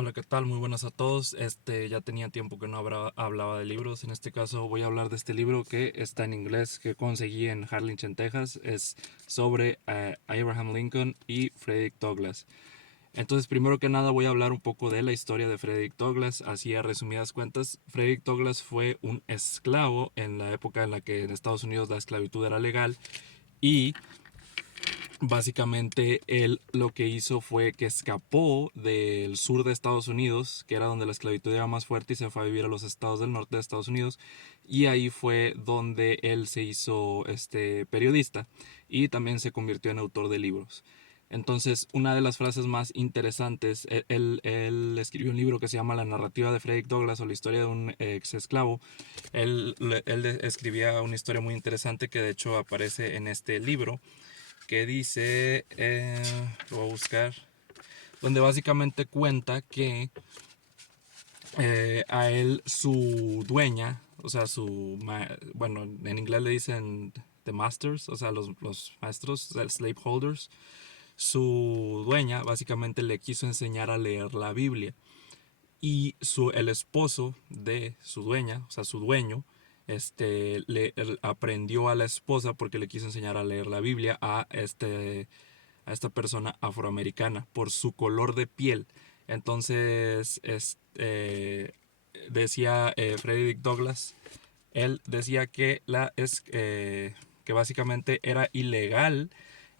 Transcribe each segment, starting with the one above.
Hola, ¿qué tal? Muy buenas a todos. Ya tenía tiempo que no hablaba de libros. En este caso voy a hablar de este libro que está en inglés, que conseguí en Harlingen, Texas. Es sobre Abraham Lincoln y Frederick Douglass. Entonces, primero que nada voy a hablar un poco de la historia de Frederick Douglass. Así a resumidas cuentas, Frederick Douglass fue un esclavo en la época en la que en Estados Unidos la esclavitud era legal y básicamente él lo que hizo fue que escapó del sur de Estados Unidos, que era donde la esclavitud era más fuerte, y se fue a vivir a los estados del norte de Estados Unidos. Y ahí fue donde él se hizo periodista y también se convirtió en autor de libros. Entonces, una de las frases más interesantes, él escribió un libro que se llama La narrativa de Frederick Douglass o la historia de un ex esclavo. Él escribía una historia muy interesante que de hecho aparece en este libro que dice, lo voy a buscar, donde básicamente cuenta que a él su dueña, o sea, bueno, en inglés le dicen the masters, o sea, los maestros, slave holders, su dueña básicamente le quiso enseñar a leer la Biblia y el esposo de su dueña, o sea, su dueño, él aprendió a la esposa porque le quiso enseñar a leer la Biblia a esta persona afroamericana por su color de piel. Entonces, decía Frederick Douglass, él decía que básicamente era ilegal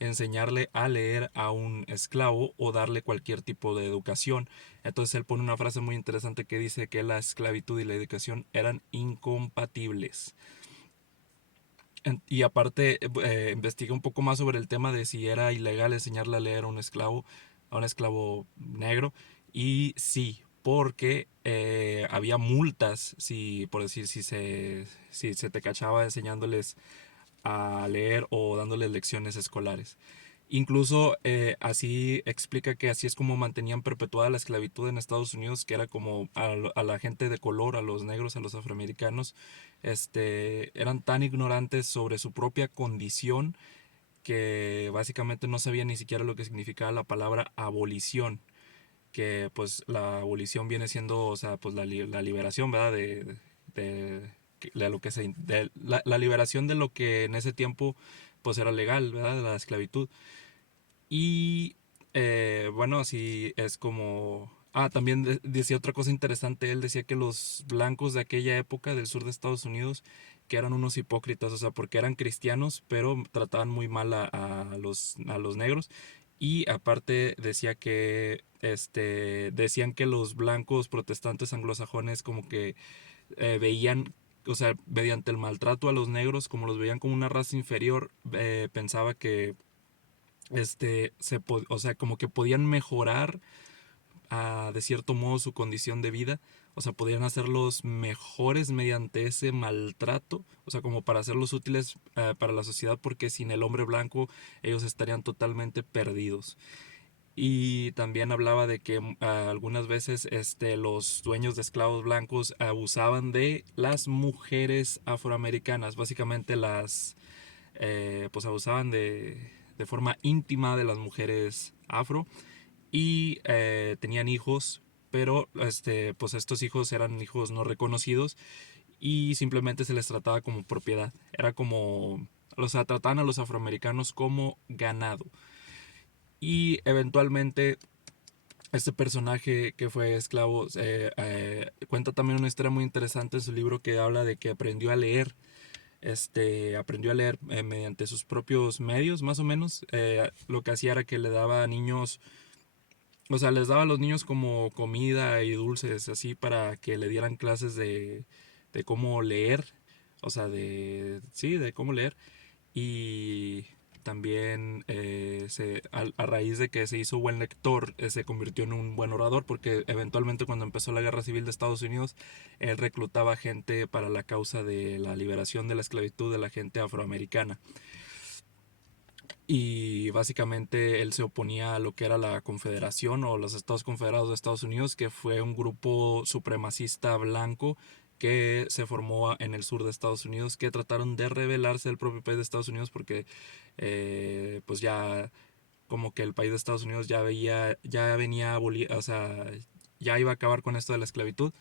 enseñarle a leer a un esclavo o darle cualquier tipo de educación. Entonces él pone una frase muy interesante que dice que la esclavitud y la educación eran incompatibles. Y aparte, investigué un poco más sobre el tema de si era ilegal enseñarle a leer a un esclavo negro. Y sí, porque había multas, si, por decir, si se te cachaba enseñándoles a leer o dándoles lecciones escolares. Incluso así explica que así es como mantenían perpetuada la esclavitud en Estados Unidos, que era como a la gente de color, a los negros, a los afroamericanos, eran tan ignorantes sobre su propia condición que básicamente no sabían ni siquiera lo que significaba la palabra abolición, que pues la abolición viene siendo, o sea, pues la liberación, ¿verdad? De, de lo que la liberación de lo que en ese tiempo pues era legal, ¿verdad? De la esclavitud. Y bueno, así es como... Ah, también decía otra cosa interesante. Él decía que los blancos de aquella época del sur de Estados Unidos, que eran unos hipócritas, o sea, porque eran cristianos, pero trataban muy mal a los negros. Y aparte decía que, decían que los blancos protestantes anglosajones como que veían, o sea, mediante el maltrato a los negros, como los veían como una raza inferior, pensaba que o sea, como que podían mejorar de cierto modo su condición de vida, o sea, podían hacerlos mejores mediante ese maltrato, o sea, como para hacerlos útiles para la sociedad, porque sin el hombre blanco ellos estarían totalmente perdidos. Y también hablaba de que algunas veces los dueños de esclavos blancos abusaban de las mujeres afroamericanas, básicamente pues abusaban de forma íntima de las mujeres afro y tenían hijos, pero pues estos hijos eran hijos no reconocidos y simplemente se les trataba como propiedad. Era como, o sea, trataban a los afroamericanos como ganado. Y eventualmente este personaje que fue esclavo cuenta también una historia muy interesante en su libro que habla de que aprendió a leer aprendió a leer mediante sus propios medios, más o menos. Lo que hacía era que le daba a niños, o sea, les daba a los niños como comida y dulces, así para que le dieran clases de cómo leer, o sea, sí, de cómo leer. Y también a raíz de que se hizo buen lector, se convirtió en un buen orador, porque eventualmente cuando empezó la Guerra Civil de Estados Unidos, él reclutaba gente para la causa de la liberación de la esclavitud de la gente afroamericana. Y básicamente él se oponía a lo que era la Confederación o los Estados Confederados de Estados Unidos, que fue un grupo supremacista blanco que se formó en el sur de Estados Unidos, que trataron de rebelarse del propio país de Estados Unidos porque pues ya como que el país de Estados Unidos ya venía o sea, ya iba a acabar con esto de la esclavitud.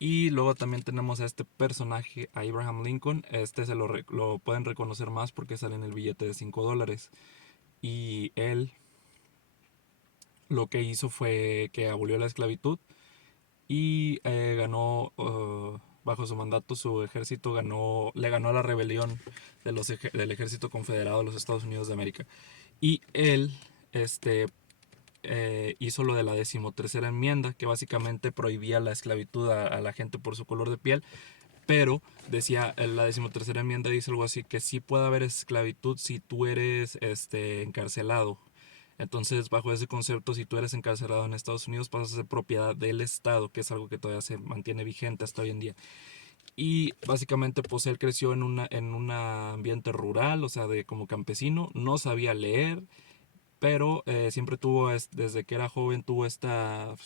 Y luego también tenemos a este personaje, a Abraham Lincoln. Este lo pueden reconocer más porque sale en el billete de $5. Y él lo que hizo fue que abolió la esclavitud y bajo su mandato, su ejército le ganó a la rebelión del ejército confederado de los Estados Unidos de América. Y él, este, hizo lo de la 13ª enmienda, que básicamente prohibía la esclavitud a la gente por su color de piel, pero decía, la 13ª enmienda dice algo así, que sí puede haber esclavitud si tú eres encarcelado. Entonces, bajo ese concepto, si tú eres encarcelado en Estados Unidos, pasas a ser propiedad del Estado, que es algo que todavía se mantiene vigente hasta hoy en día. Y básicamente, pues él creció en un ambiente rural, o sea, de como campesino, no sabía leer, pero siempre tuvo, desde que era joven, tuvo o sea,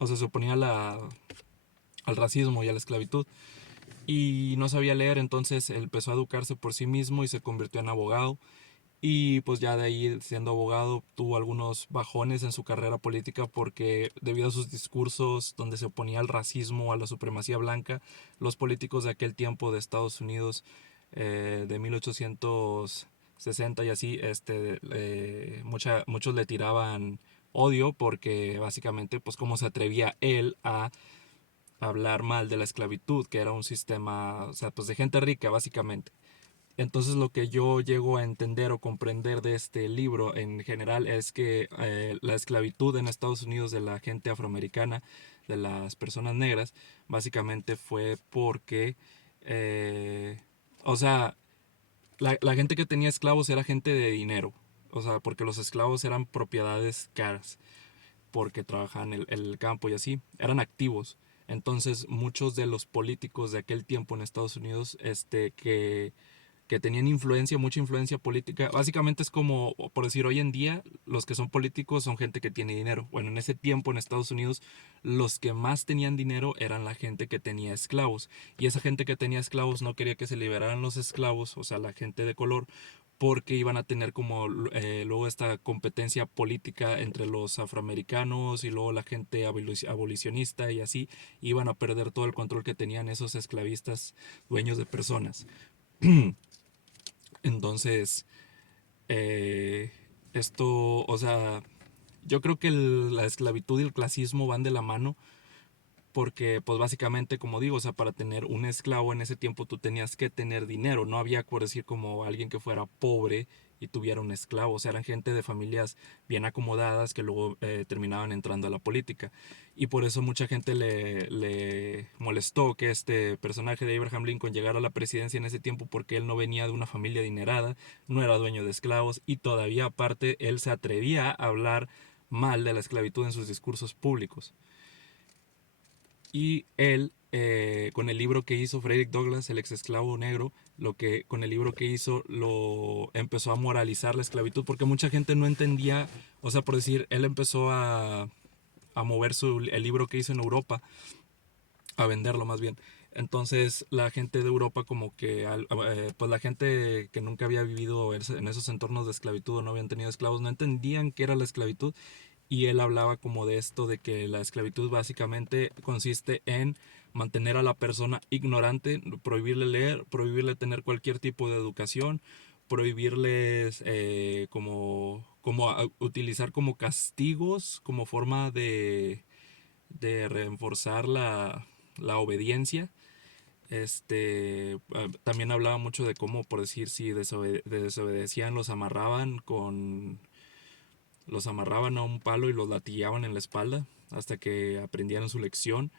se oponía al racismo y a la esclavitud. Y no sabía leer, entonces él empezó a educarse por sí mismo y se convirtió en abogado. Y pues ya de ahí, siendo abogado, tuvo algunos bajones en su carrera política porque debido a sus discursos donde se oponía al racismo, a la supremacía blanca, los políticos de aquel tiempo de Estados Unidos, de 1860 y así, muchos le tiraban odio porque básicamente, pues cómo se atrevía él a hablar mal de la esclavitud, que era un sistema, o sea, pues de gente rica básicamente. Entonces lo que yo llego a entender o comprender de este libro en general es que la esclavitud en Estados Unidos de la gente afroamericana, de las personas negras, básicamente fue porque, eh, o sea, la gente que tenía esclavos era gente de dinero, o sea, porque los esclavos eran propiedades caras, porque trabajaban el campo y así, eran activos. Entonces muchos de los políticos de aquel tiempo en Estados Unidos, que tenían influencia, mucha influencia política. Básicamente es como, por decir, hoy en día los que son políticos son gente que tiene dinero. Bueno, en ese tiempo en Estados Unidos los que más tenían dinero eran la gente que tenía esclavos. Y esa gente que tenía esclavos no quería que se liberaran los esclavos, o sea, la gente de color, porque iban a tener como luego esta competencia política entre los afroamericanos y luego la gente abolicionista y así iban a perder todo el control que tenían esos esclavistas dueños de personas. Entonces, eh, esto, o sea, yo creo que la esclavitud y el clasismo van de la mano porque pues básicamente como digo, o sea, para tener un esclavo en ese tiempo tú tenías que tener dinero, no había por decir como alguien que fuera pobre y tuviera un esclavo, o sea, eran gente de familias bien acomodadas que luego terminaban entrando a la política y por eso mucha gente le molestó que este personaje de Abraham Lincoln llegara a la presidencia en ese tiempo porque él no venía de una familia adinerada, no era dueño de esclavos y todavía aparte él se atrevía a hablar mal de la esclavitud en sus discursos públicos. Y él, con el libro que hizo Frederick Douglass, el ex esclavo negro, con el libro que hizo lo empezó a moralizar la esclavitud porque mucha gente no entendía, o sea, por decir, él empezó a mover el libro que hizo en Europa, a venderlo más bien. Entonces la gente de Europa como que, pues la gente que nunca había vivido en esos entornos de esclavitud o no habían tenido esclavos, no entendían qué era la esclavitud y él hablaba como de esto, de que la esclavitud básicamente consiste en mantener a la persona ignorante, prohibirle leer, prohibirle tener cualquier tipo de educación, prohibirles utilizar como castigos, como forma de reforzar la obediencia. También hablaba mucho de cómo, por decir, si desobedecían, los amarraban a un palo y los latillaban en la espalda hasta que aprendieran su lección.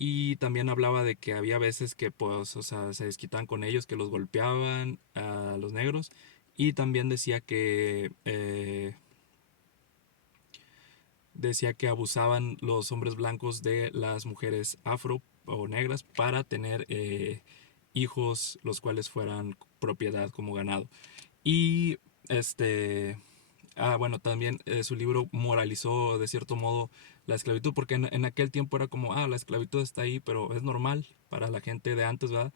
Y también hablaba de que había veces que, pues, o sea, se desquitaban con ellos, que los golpeaban a los negros. Y también decía que abusaban los hombres blancos de las mujeres afro o negras para tener hijos, los cuales fueran propiedad como ganado. Y bueno, también su libro moralizó de cierto modo la esclavitud, porque en aquel tiempo era como, la esclavitud está ahí, pero es normal para la gente de antes, ¿verdad?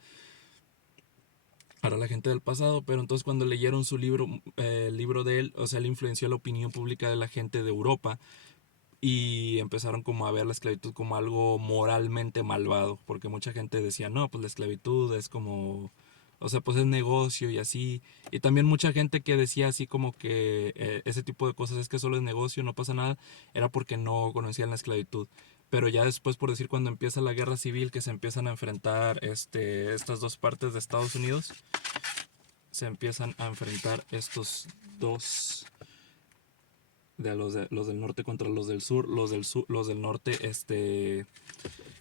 Para la gente del pasado, pero entonces cuando leyeron su libro, el libro de él, o sea, él influenció la opinión pública de la gente de Europa y empezaron como a ver la esclavitud como algo moralmente malvado, porque mucha gente decía, no, pues la esclavitud es como, o sea, pues es negocio y así, y también mucha gente que decía así como que ese tipo de cosas es que solo es negocio, no pasa nada, era porque no conocían la esclavitud. Pero ya después, por decir, cuando empieza la guerra civil, que se empiezan a enfrentar estas dos partes de Estados Unidos, se empiezan a enfrentar estos dos los del norte contra los del norte,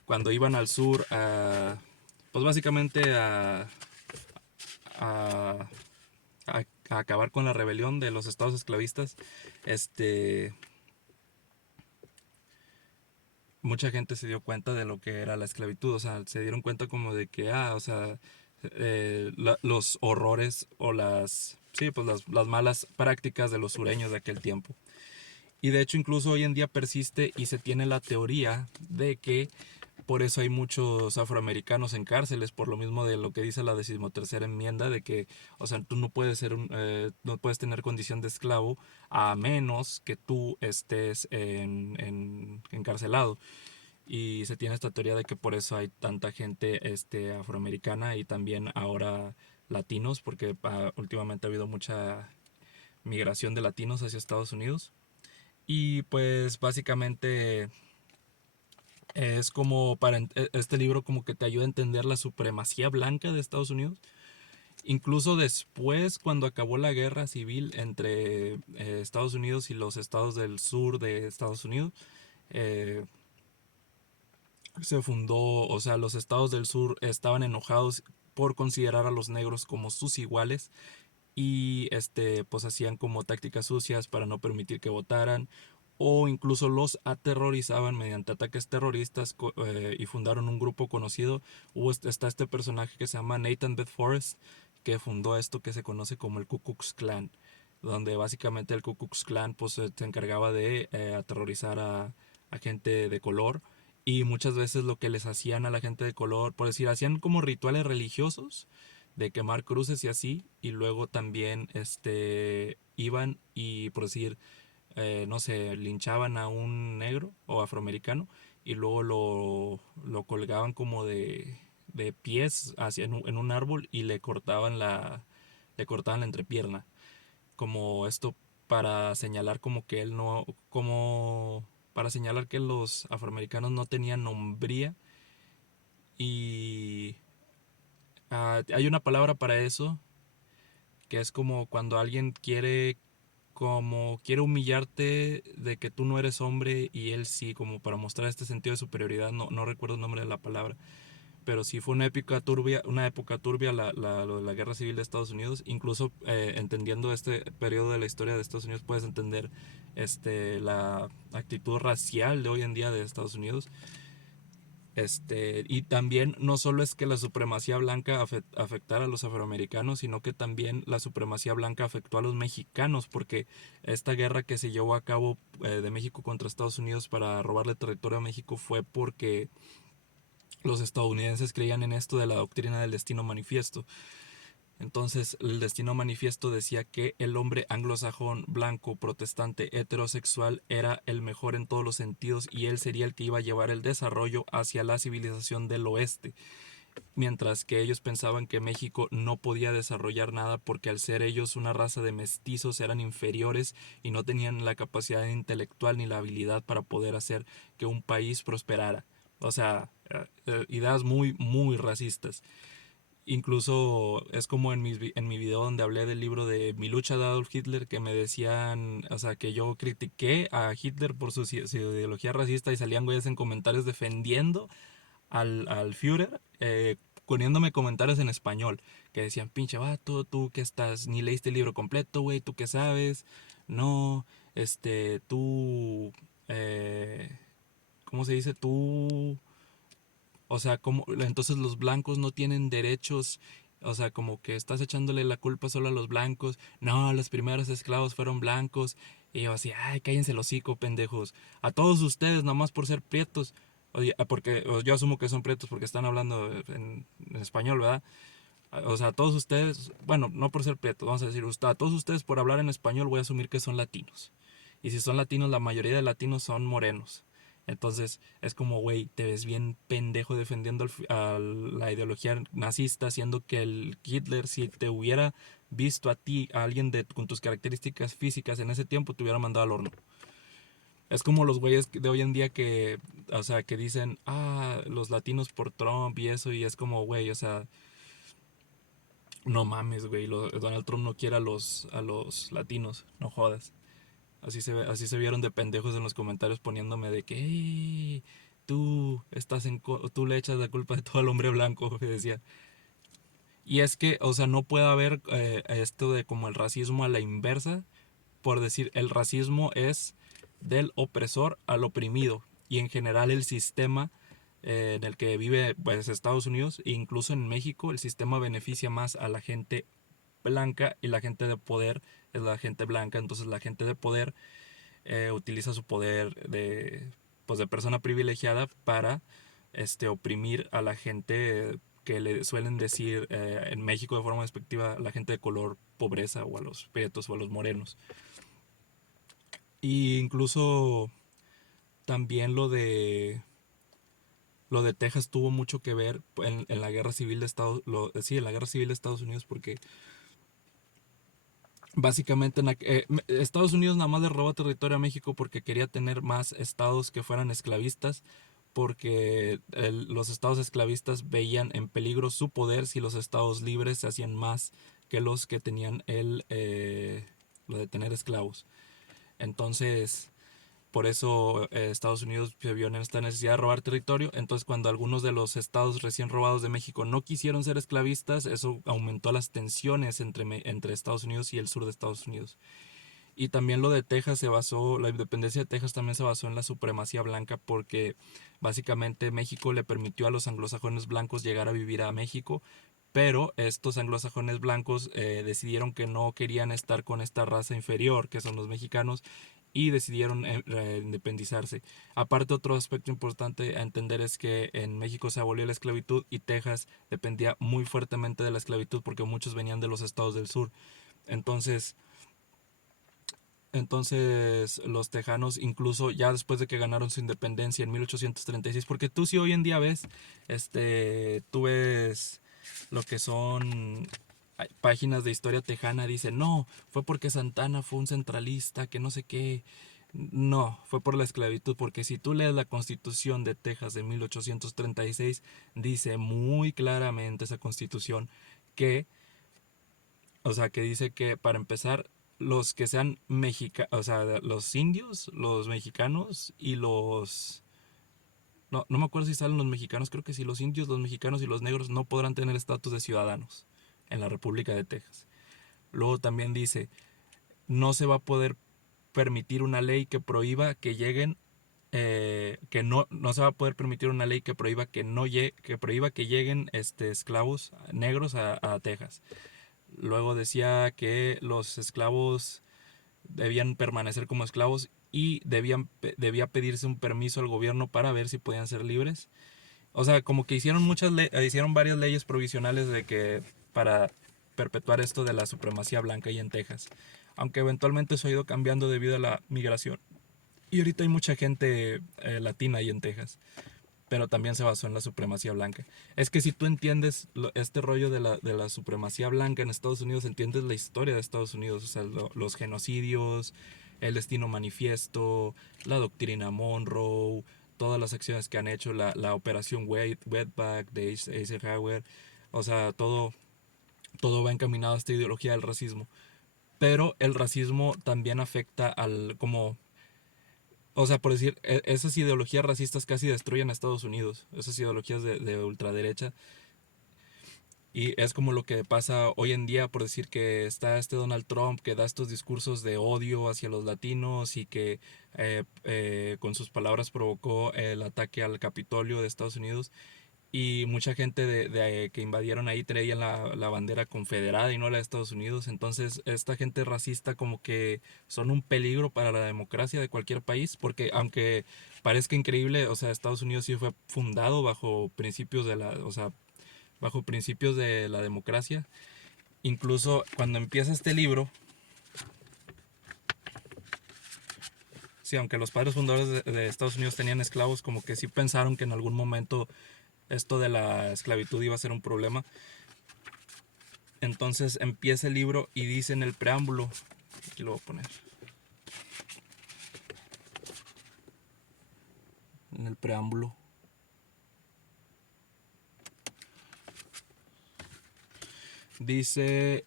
cuando iban al sur, pues básicamente a, a acabar con la rebelión de los estados esclavistas, este, mucha gente se dio cuenta de lo que era la esclavitud, o sea, se dieron cuenta como de que, o sea, los horrores o sí, pues las malas prácticas de los sureños de aquel tiempo. Y de hecho incluso hoy en día persiste y se tiene la teoría de que por eso hay muchos afroamericanos en cárceles, por lo mismo de lo que dice la 13ª enmienda, de que, o sea, tú no puedes no puedes tener condición de esclavo a menos que tú estés encarcelado. Y se tiene esta teoría de que por eso hay tanta gente afroamericana y también ahora latinos, porque últimamente ha habido mucha migración de latinos hacia Estados Unidos. Y pues básicamente es como este libro como que te ayuda a entender la supremacía blanca de Estados Unidos. Incluso después, cuando acabó la guerra civil entre Estados Unidos y los estados del sur de Estados Unidos, eh, se fundó, o sea, los estados del sur estaban enojados por considerar a los negros como sus iguales y pues hacían como tácticas sucias para no permitir que votaran o incluso los aterrorizaban mediante ataques terroristas y fundaron un grupo conocido. Está este personaje que se llama Nathan Bedford que fundó esto que se conoce como el Ku Klux Klan, donde básicamente el Ku Klux Klan pues se encargaba de aterrorizar a gente de color y muchas veces lo que les hacían a la gente de color, por decir, hacían como rituales religiosos de quemar cruces y así, y luego también iban y por decir, no sé, linchaban a un negro o afroamericano y luego lo colgaban como de pies hacia en un árbol y le cortaban la entrepierna, como esto para señalar como que él no, como para señalar que los afroamericanos no tenían hombría y hay una palabra para eso que es como cuando alguien quiere humillarte de que tú no eres hombre y él sí, como para mostrar este sentido de superioridad, no recuerdo el nombre de la palabra, pero sí fue una época turbia lo de la guerra civil de Estados Unidos, incluso entendiendo este periodo de la historia de Estados Unidos puedes entender la actitud racial de hoy en día de Estados Unidos. Y también no solo es que la supremacía blanca afectara a los afroamericanos, sino que también la supremacía blanca afectó a los mexicanos, porque esta guerra que se llevó a cabo de México contra Estados Unidos para robarle territorio a México fue porque los estadounidenses creían en esto de la doctrina del destino manifiesto. Entonces, el destino manifiesto decía que el hombre anglosajón, blanco, protestante, heterosexual era el mejor en todos los sentidos y él sería el que iba a llevar el desarrollo hacia la civilización del oeste. Mientras que ellos pensaban que México no podía desarrollar nada porque al ser ellos una raza de mestizos eran inferiores y no tenían la capacidad intelectual ni la habilidad para poder hacer que un país prosperara. O sea, ideas muy, muy racistas. Incluso es como en mi video donde hablé del libro de Mi lucha de Adolf Hitler, que me decían, o sea, que yo critiqué a Hitler por su ideología racista y salían güeyes en comentarios defendiendo al Führer, poniéndome comentarios en español, que decían, pinche vato, tú que estás, ni leíste el libro completo, güey, tú qué sabes, no, tú, ¿cómo se dice? Tú o sea, como entonces los blancos no tienen derechos, o sea, como que estás echándole la culpa solo a los blancos. No, los primeros esclavos fueron blancos. Y yo así, ay, cállense los hocico, pendejos. A todos ustedes, nomás por ser prietos. Oye, porque yo asumo que son prietos porque están hablando en español, ¿verdad? O sea, a todos ustedes, bueno, no por ser prietos, vamos a decir, a todos ustedes por hablar en español voy a asumir que son latinos. Y si son latinos, la mayoría de latinos son morenos. Entonces es como, güey, te ves bien pendejo defendiendo a la ideología nazista, siendo que el Hitler, si te hubiera visto a ti, a alguien con tus características físicas en ese tiempo, te hubiera mandado al horno. Es como los güeyes de hoy en día que, o sea, que dicen, los latinos por Trump y eso, y es como, güey, o sea, no mames, güey, Donald Trump no quiere a los latinos, no jodas. Así se vieron de pendejos en los comentarios poniéndome de que, "Ey, tú le echas la culpa de todo al hombre blanco", que decía. Y es que, o sea, no puede haber esto de como el racismo a la inversa, por decir, el racismo es del opresor al oprimido. Y en general el sistema en el que vive pues, Estados Unidos, e incluso en México, el sistema beneficia más a la gente blanca y la gente de poder es la gente blanca. Entonces la gente de poder utiliza su poder pues, de persona privilegiada para oprimir a la gente que le suelen decir en México de forma despectiva, la gente de color pobreza, o a los prietos o a los morenos. Y incluso también lo de Texas tuvo mucho que ver en la guerra civil de en la guerra civil de Estados Unidos, porque básicamente Estados Unidos nada más le robó territorio a México porque quería tener más estados que fueran esclavistas, porque los estados esclavistas veían en peligro su poder si los estados libres se hacían más que los que tenían lo de tener esclavos. Entonces, por eso Estados Unidos se vio en esta necesidad de robar territorio. Entonces, cuando algunos de los estados recién robados de México no quisieron ser esclavistas, eso aumentó las tensiones entre Estados Unidos y el sur de Estados Unidos. Y también lo de Texas la independencia de Texas también se basó en la supremacía blanca, porque básicamente México le permitió a los anglosajones blancos llegar a vivir a México, pero estos anglosajones blancos decidieron que no querían estar con esta raza inferior, que son los mexicanos, y decidieron independizarse. Aparte, otro aspecto importante a entender es que en México se abolió la esclavitud y Texas dependía muy fuertemente de la esclavitud porque muchos venían de los estados del sur. Entonces, entonces los tejanos, incluso ya después de que ganaron su independencia en 1836, porque tú si hoy en día ves, tú ves lo que son páginas de historia tejana, dicen, no, fue porque Santana fue un centralista, que no sé qué. No, fue por la esclavitud, porque si tú lees la Constitución de Texas de 1836, dice muy claramente esa constitución que, o sea, que dice que para empezar, los que sean mexicanos, o sea, los indios, los mexicanos y los... No, no me acuerdo si salen los mexicanos, creo que sí, los indios, los mexicanos y los negros no podrán tener estatus de ciudadanos en la República de Texas. Luego también dice, no se va a poder permitir una ley que prohíba que lleguen, que no se va a poder permitir una ley que prohíba que prohíba que lleguen esclavos negros a Texas. Luego decía que los esclavos debían permanecer como esclavos y debía pedirse un permiso al gobierno para ver si podían ser libres. O sea, como que hicieron varias leyes provisionales de que para perpetuar esto de la supremacía blanca ahí en Texas. Aunque eventualmente eso ha ido cambiando debido a la migración. Y ahorita hay mucha gente latina ahí en Texas, pero también se basó en la supremacía blanca. Es que si tú entiendes este rollo de la supremacía blanca en Estados Unidos, entiendes la historia de Estados Unidos, o sea, los genocidios, el destino manifiesto, la doctrina Monroe, todas las acciones que han hecho, la operación Wetback de Eisenhower, o sea, todo va encaminado a esta ideología del racismo. Pero el racismo también afecta como o sea, por decir, esas ideologías racistas casi destruyen a Estados Unidos, esas ideologías de ultraderecha. Y es como lo que pasa hoy en día, por decir que está Donald Trump que da estos discursos de odio hacia los latinos y que con sus palabras provocó el ataque al Capitolio de Estados Unidos. Y mucha gente que invadieron ahí traían la bandera confederada y no la de Estados Unidos. Entonces, esta gente racista como que son un peligro para la democracia de cualquier país, porque aunque parezca increíble, o sea, Estados Unidos sí fue fundado bajo principios o sea, bajo principios de la democracia. Incluso cuando empieza este libro, sí, aunque los padres fundadores de Estados Unidos tenían esclavos, como que sí pensaron que en algún momento esto de la esclavitud iba a ser un problema. Entonces empieza el libro y dice en el preámbulo, aquí lo voy a poner, en el preámbulo, dice: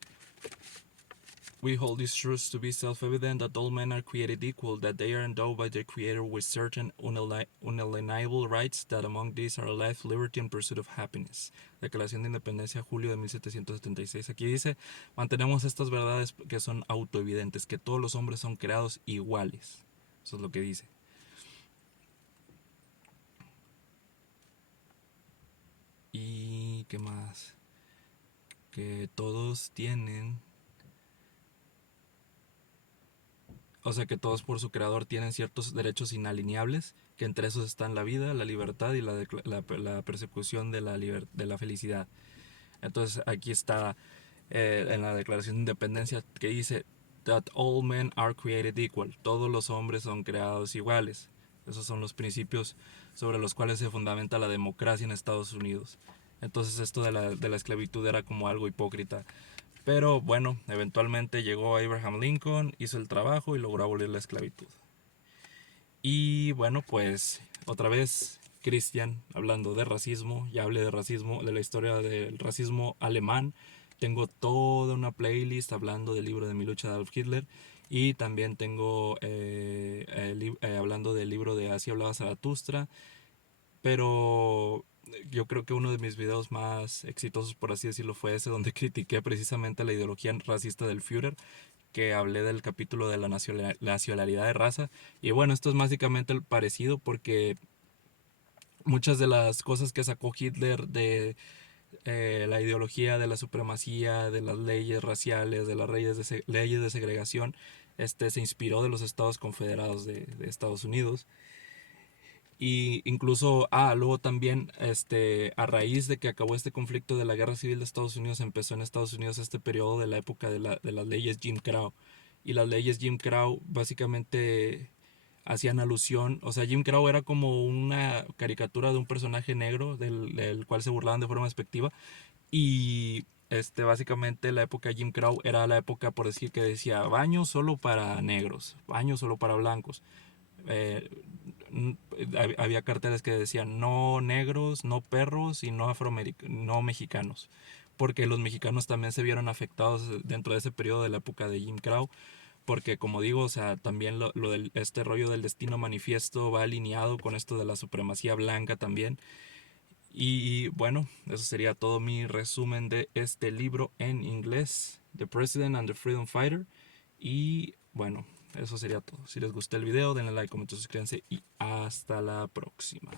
We hold these truths to be self-evident, that all men are created equal, that they are endowed by their Creator with certain unalienable rights, that among these are life, liberty and pursuit of happiness. Declaración de Independencia, julio de 1776. Aquí dice: mantenemos estas verdades que son autoevidentes, que todos los hombres son creados iguales. Eso es lo que dice. ¿Y qué más? Que todos tienen... O sea, que todos por su creador tienen ciertos derechos inalineables, que entre esos están la vida, la libertad y la persecución de la felicidad. Entonces aquí está en la Declaración de Independencia que dice: that all men are created equal. Todos los hombres son creados iguales. Esos son los principios sobre los cuales se fundamenta la democracia en Estados Unidos. Entonces esto de la esclavitud era como algo hipócrita. Pero bueno, eventualmente llegó Abraham Lincoln, hizo el trabajo y logró abolir la esclavitud. Y bueno, pues otra vez Christian hablando de racismo. Ya hablé de racismo, de la historia del racismo alemán. Tengo toda una playlist hablando del libro de Mi lucha de Adolf Hitler. Y también tengo hablando del libro de Así hablaba Zaratustra. Pero yo creo que uno de mis videos más exitosos, por así decirlo, fue ese donde critiqué precisamente la ideología racista del Führer, que hablé del capítulo de la nacionalidad de raza. Y bueno, esto es básicamente el parecido, porque muchas de las cosas que sacó Hitler de la ideología de la supremacía, de las leyes raciales, de las leyes de segregación, se inspiró de los Estados Confederados de Estados Unidos. Y incluso, luego también, a raíz de que acabó este conflicto de la Guerra Civil de Estados Unidos, empezó en Estados Unidos este periodo de la época de las leyes Jim Crow. Y las leyes Jim Crow básicamente hacían alusión, o sea, Jim Crow era como una caricatura de un personaje negro del cual se burlaban de forma despectiva. Y básicamente la época Jim Crow era la época, por decir, que decía baño solo para negros, baño solo para blancos. eh, Había carteles que decían no negros, no perros y no mexicanos, porque los mexicanos también se vieron afectados dentro de ese periodo de la época de Jim Crow, porque como digo, o sea, también lo del este rollo del destino manifiesto va alineado con esto de la supremacía blanca también. Y bueno, eso sería todo mi resumen de este libro en inglés, The President and the Freedom Fighter. Y bueno, eso sería todo. Si les gustó el video, denle like, comenten, suscríbanse y hasta la próxima.